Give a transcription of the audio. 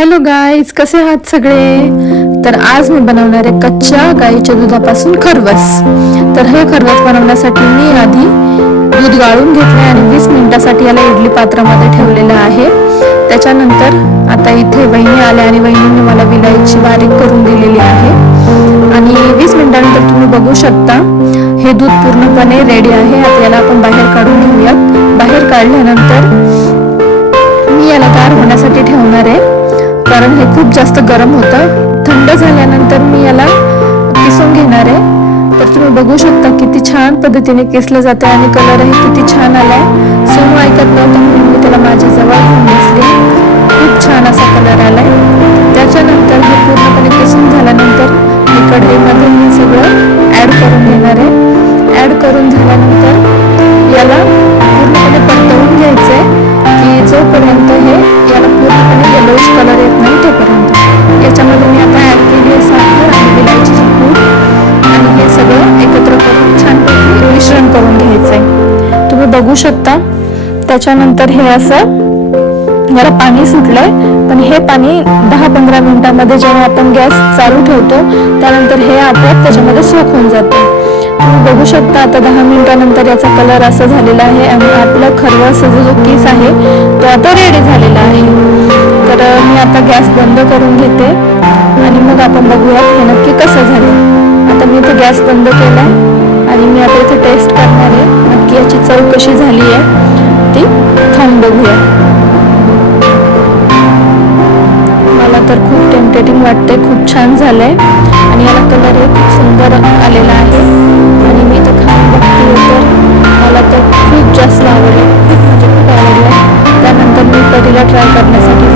Hello guys कसे आहात सगळे? तर आज मी बनवणार आहे कच्च्या गाईच्या दुधापासून खरवस. तर हे खरवस बनवण्यासाठी मी आधी दूध गाळून घेतले आणि वीस मिनिटासाठी याला इडली पात्रामध्ये ठेवलेलं आहे. त्याच्यानंतर आता इथे वहिनी आल्या आणि वहिनीने मला विलायची बारीक करून दिलेली आहे. आणि वीस मिनिटानंतर तुम्ही बघू शकता हे दूध पूर्णपणे रेडी आहे. आता याला आपण बाहेर काढून घेऊयात. बाहेर काढल्यानंतर खूप जास्त गरम होतं. थंड झाल्यानंतर मी याला किसून घेणार आहे. तर तुम्ही बघू शकता किती छान पद्धतीने किसलं जाते आणि कलरही किती छान आलाय. सोनू ऐकत नव्हतं म्हणून मी त्याला माझ्याजवळ घेऊन बसले. खूप छान असा कलर आलाय. त्याच्यानंतर हे पूर्णपणे किसून झाल्यानंतर मी कढईमध्ये हे सगळं ॲड करून घेणार आहे. ॲड करून झाल्यानंतर याला मिश्रण आहे तुम्ही बघू शकता. त्याच्यानंतर हे असं जरा पाणी सुटलंय. पण हे पाणी दहा पंधरा मिनिटांमध्ये जेव्हा आपण गॅस चालू ठेवतो त्यानंतर हे आपोआप त्याच्यामध्ये सोक होऊन जातं. तुम्ही बघू शकता आता दहा मिनिटानंतर याचा कलर असा झालेला आहे आणि आपलं खरवसाचा जो केस आहे तो आता रेडी झालेला आहे. तर मी आता गॅस बंद करून घेते आणि मग आपण बघूयात हे नक्की कसं झालं. आता मी इथे गॅस बंद केला आहे मी आता इथे टेस्ट करणार आहे. नक्की याची चव कशी झाली आहे. ती खाऊन बघूया. मला तर खूप टेम्पटेटिंग वाटते खूप छान झालंय. आणि याला कलर खूप सुंदर आलेला आहे. आणि मी तर खाऊन बघते तर मला तर खूप जास्त आवडलं. खूप म्हणजे खूप आवडलं. त्यानंतर मी परीला ट्राय करण्यासाठी